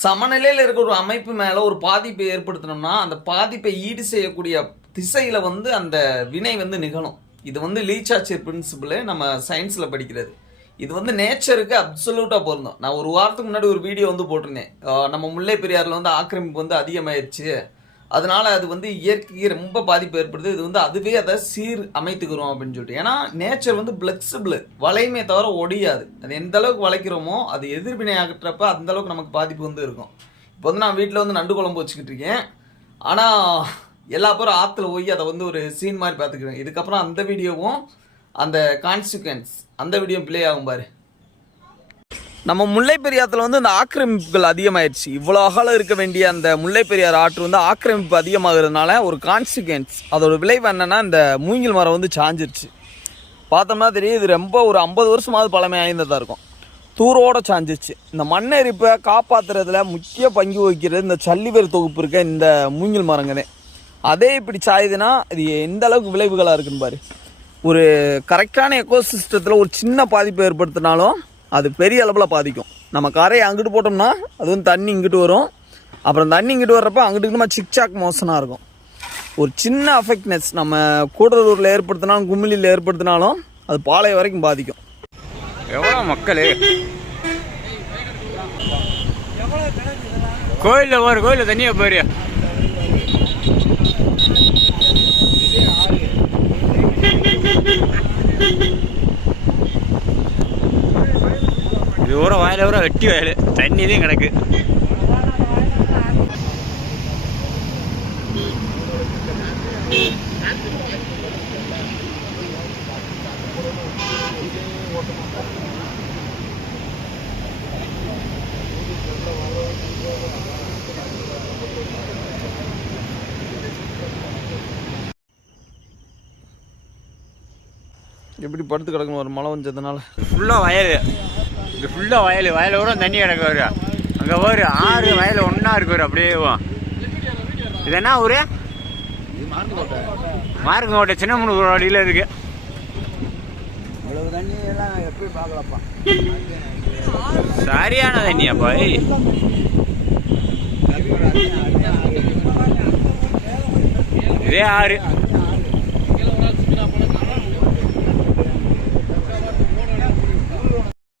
சமநிலையில் இருக்கிற ஒரு அமைப்பு மேலே ஒரு பாதிப்பை ஏற்படுத்தினோம்னா அந்த பாதிப்பை ஈடு செய்யக்கூடிய திசையில் வந்து அந்த வினை வந்து நிகழும். இது வந்து லீச்சாச்சர் பிரின்சிபிள் நம்ம சயின்ஸில் படிக்கிறது. இது வந்து நேச்சருக்கு அப்சல்யூட்டாக பொருந்தும். நான் ஒரு வாரத்துக்கு முன்னாடி ஒரு வீடியோ வந்து போட்டிருந்தேன். நம்ம முல்லை பெரியாறில் வந்து ஆக்கிரமிப்பு வந்து அதிகமாயிருச்சு, அதனால அது வந்து இயற்கைக்கு ரொம்ப பாதிப்பு ஏற்படுது, இது வந்து அதுவே அதை சீர் அமைத்துக்கிறோம் அப்படின்னு சொல்லிட்டு. ஏன்னா நேச்சர் வந்து ஃப்ளெக்சிபிள், வளைமே தவிர ஒடியாது. அது எந்த அளவுக்கு வளைக்கிறோமோ அது எதிர்வினை ஆகற்றப்ப அந்த அளவுக்கு நமக்கு பாதிப்பு வந்து இருக்கும். இப்போ வந்து நான் வீட்டில் வந்து நண்டு குழம்பு வச்சுக்கிட்டு இருக்கேன், ஆனால் எல்லா பேரும் ஆற்றுல போய் அதை வந்து ஒரு சீன் மாதிரி பார்த்துக்கிறேன். இதுக்கப்புறம் அந்த வீடியோவும் அந்த கான்சிக்வன்ஸ் அந்த வீடியோ ப்ளே ஆகும் பாரு. நம்ம முல்லை பெரியாற்றில் வந்து இந்த ஆக்கிரமிப்புகள் அதிகமாகிடுச்சு. இவ்வளோ அகலம் இருக்க வேண்டிய அந்த முல்லை பெரியார் ஆற்று வந்து ஆக்கிரமிப்பு அதிகமாகிறதுனால ஒரு கான்சிக்வன்ஸ், அதோட விளைவு என்னென்னா இந்த மூங்கில் மரம் வந்து சாஞ்சிருச்சு. பார்த்தோம்னா தெரியும், இது ரொம்ப ஒரு 50 வருஷமாவது பழமை ஆய்ந்ததாக இருக்கும். தூரோடு சாஞ்சிச்சு. இந்த மண்ணெரிப்பை காப்பாற்றுறதுல முக்கிய பங்கு வகிக்கிறது இந்த சல்லிவேர் தொகுப்பு இருக்க இந்த மூங்கில் மரங்களே. அதே இப்படி சாயுதுன்னா இது எந்த அளவுக்கு விளைவுகளாக இருக்குன்னு பாரு. ஒரு கரெக்டான எக்கோசிஸ்டத்தில் ஒரு சின்ன பாதிப்பை ஏற்படுத்தினாலும் அது பெரிய அளவில் பாதிக்கும். நம்ம கரையை அங்கிட்டு போட்டோம்னா அது வந்து தண்ணி இங்கிட்டு வரும், அப்புறம் தண்ணி இங்கிட்டு வர்றப்ப அங்கிட்டு நம்ம சிக்சாக் மோசனாக இருக்கும். ஒரு சின்ன அஃபெக்ட்னஸ் நம்ம கூடலூரில் ஏற்படுத்தினாலும் கும்மிளியில் ஏற்படுத்தினாலும் அது பாளையம் வரைக்கும் பாதிக்கும். எவ்வளோ மக்கள் கோயிலில் ஒரு கோயிலில் தண்ணியை போயிரு. இது ஊரை வாயில ஊரை வெட்டி வயல் தண்ணி தான் கிடக்கு. எப்படி படுத்து கிடக்கணும் ஒரு மழை வந்ததுனால. ஃபுல்லாக வயல், இது ஃபுல்லாக வயல், வயல் ஊரம் தண்ணி கிடக்கு வரு. அங்கே ஒரு 6 வயல் ஒன்றா இருக்கு வரும் அப்படியே. இது என்ன ஊர்? மார்க்கோட்டை சின்ன மூணு வழியில் இருக்கு. சரியான தண்ணியாப்பா. இதே 6